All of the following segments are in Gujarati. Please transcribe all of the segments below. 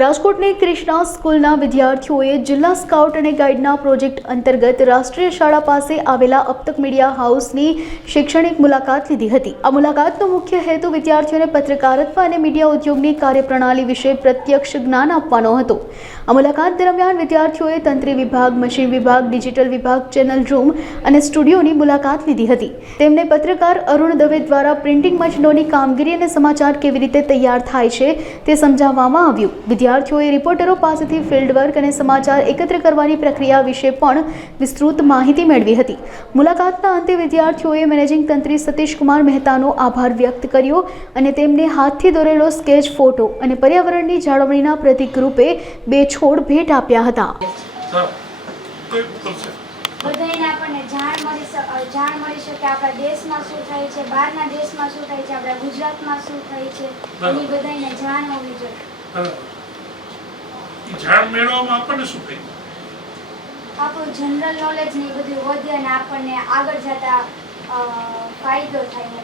રાજકોટની ક્રિષ્ના સ્કૂલના વિદ્યાર્થીઓએ જિલ્લા સ્કાઉટ અને ગાઈડના પ્રોજેક્ટ અંતર્ગત રાષ્ટ્રીય શાળા પાસે આવેલા અબતક મીડિયા હાઉસની શૈક્ષણિક મુલાકાત લીધી હતી। આ મુલાકાતનો મુખ્ય હેતુ વિદ્યાર્થીઓને પત્રકારત્વ અને મીડિયા ઉદ્યોગની કાર્યપ્રણાલી વિશે પ્રત્યક્ષ જ્ઞાન આપવાનો હતો। આ મુલાકાત દરમિયાન વિદ્યાર્થીઓએ તંત્રી વિભાગ, મશીન વિભાગ, ડિજિટલ વિભાગ, ચેનલ રૂમ અને સ્ટુડિયોની મુલાકાત લીધી હતી। તેમને પત્રકાર અરુણ દવે દ્વારા પ્રિન્ટિંગ મશીનોની કામગીરી અને સમાચાર કેવી રીતે તૈયાર થાય છે તે સમજાવવામાં આવ્યું। વિદ્યાર્થીઓએ રિપોર્ટરો પાસેથી ફિલ્ડ વર્ક અને સમાચાર એકત્ર કરવાની પ્રક્રિયા વિશે પણ વિસ્તૃત માહિતી મેળવી હતી। મુલાકાતના અંતે વિદ્યાર્થીઓએ મેનેજિંગ તંત્રી સતીશ કુમાર મહેતાનો આભાર વ્યક્ત કર્યો અને તેમને હાથથી દોરેલો સ્કેચ ફોટો અને પર્યાવરણની જાળવણીના પ્રતીક રૂપે 2 છોડ ભેટ આપ્યા હતા। બધાને આપણને જાણ મળી શકે આપણા દેશમાં શું થાય છે, બહારના દેશમાં શું થાય છે, આપણા ગુજરાતમાં શું થાય છે, એની બધાને જાણ હોવી જોઈએ। જાણ મેળવવામાં આપણને શું થાય? આપણું જનરલ નોલેજ ને બધું વધે અને આપણને આગળ જતા ફાયદો થાય।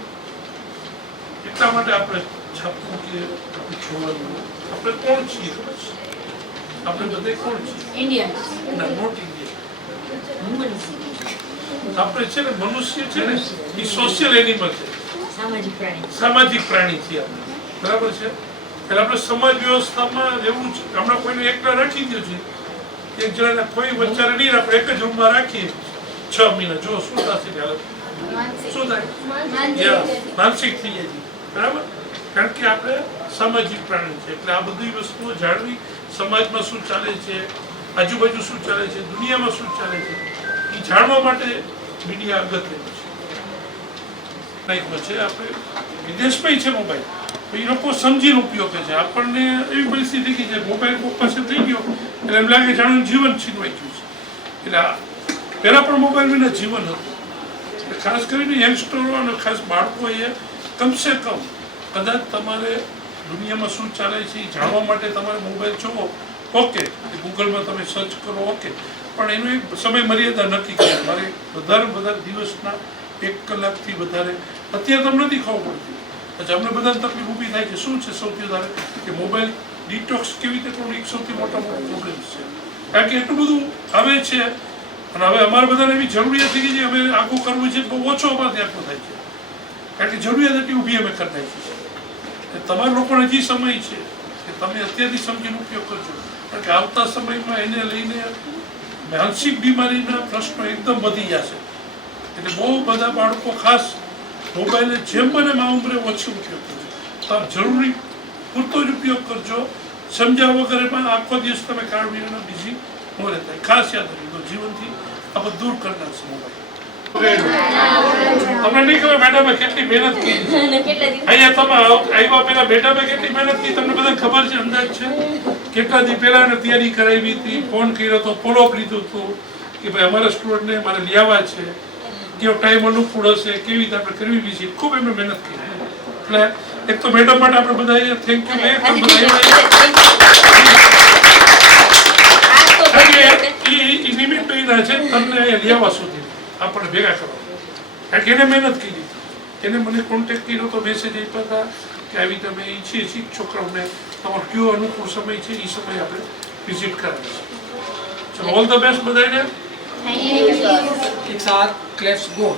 એટલા માટે આપણે છાપવું કે જોવાનું આપણે કોણ છીએ? આપણે બધે કોણ છીએ? Indians, not Indian. આપણે છે ને મનુષ્ય છે ને એ સોશિયલ એનિમલ છે, સામાજિક પ્રાણી છીએ આપણે, બરાબર છે? એટલે આપણે સમાજ વ્યવસ્થામાં રહેવું છે। હમણાં કોઈને એકલા રાખી દો છે, એક જણાને કોઈ વચ્ચારે નહીં રાખો, એક જ રૂમમાં રાખીએ 6 મહિના, જો શું થશે ત્યારે શું થાય? માનસિક થઈ જાય છે, બરાબર? કારણ કે આપણે સામાજિક પ્રાણી છે। એટલે આ બધી વસ્તુઓ જાણવી, સમાજમાં શું ચાલે છે, આજુબાજુ શું ચાલે છે, દુનિયામાં શું ચાલે છે, એ જાણવા માટે મીડિયા અગત્યનું છે। આપણે વિદેશમાં છે મોબાઈલ, એ લોકો સમજીને ઉપયોગ કરે છે। આપણને એવી પરિસ્થિતિ કે જે મોબાઈલ પાસે થઈ ગયો એટલે એમ લાગે જાણું જીવન છીનવાઈ ગયું છે। એટલે પહેલાં પણ મોબાઈલ વિના જીવન હતું। ખાસ કરીને યંગસ્ટરો અને ખાસ બાળકોએ કમસે કમ કદાચ તમારે દુનિયામાં શું ચાલે છે એ જાણવા માટે તમારે મોબાઈલ જોવો, ઓકે, ગૂગલમાં તમે સર્ચ કરો, ઓકે, પણ એનો એક સમય મર્યાદા નક્કી કરે। મારે વધારે દિવસના 1 કલાકથી વધારે અત્યારે તમને નથી ખબર પડતી। अच्छा, अमने बधाने तकलीफ ऊभी थाय छे। शुं छे सौथी वधारे के मोबाइल डिटॉक्स केवी रीते करવું, एक सौथी मोटा प्रोब्लेम छे। कारण કે એટલું બધું આવે છે અને હવે અમારે બધાને એવી જરૂરિયાત થઈ ગઈ છે, અમે આખું કરવું છે બહુ ઓછો અમારાથી આખું થાય છે, કારણ કે જરૂરિયાત એટલી ઊભી અમે કરતા છીએ। તમારા લોકોને હજી સમય છે કે તમે અત્યારથી સમજીને ઉપયોગ કરજો, કારણ કે આવતા સમયમાં એને લઈને માનસિક બીમારીના પ્રશ્નો એકદમ વધી જશે। એટલે બહુ બધા બાળકો ખાસ મોબાઈલ જેમ બને આ ઉંમરે ઓછો ઉપયોગ કરજો, તો જરૂરી પૂરતો જ ઉપયોગ કરજો। સમજ્યા વગર પણ આખો દિવસ તમે કાઢવીને બીજી ન રહેતા। ખાસ યાદ રાખજો, જીવનથી આપણે દૂર કરી નાખશે મોબાઈલ। તમને નહીં ખબર મેડમે કેટલી મહેનત કરી અહીંયા તમે આવ્યા પહેલા મેડમે કેટલી મહેનત કરી તમને બધાને ખબર છે, અંદાજ છે? કેટલા દી પહેલા તૈયારી કરાવી હતી, ફોન કર્યો હતો, ફોલોઅપ લીધું હતું કે ભાઈ અમારા સ્ટુડન્ટને મારે લેવા છે, કેવો ટાઈમ અનુકૂળ હશે, કેવી રીતે આપણે કરવી વિશે ખૂબ એમને મહેનત કરી। એટલે એક તો મેડમ માટે આપણે બધા થેન્ક યુ નિમિત્ત બન્યા છે તમને લેવા સુધી આપણે ભેગા કરવા, કારણ કે એને મહેનત કરી, એને મને કોન્ટેક્ટ કર્યો તો મેસેજ આપ્યા હતા કે આવી તમે ઈચ્છીએ છીએ છોકરાઓને તમારો કયો અનુકૂળ સમય છે એ સમય આપણે વિઝિટ કરાવીશું। ઓલ ધ બેસ્ટ બધાને। એક સાથ, લેટ્સ ગો।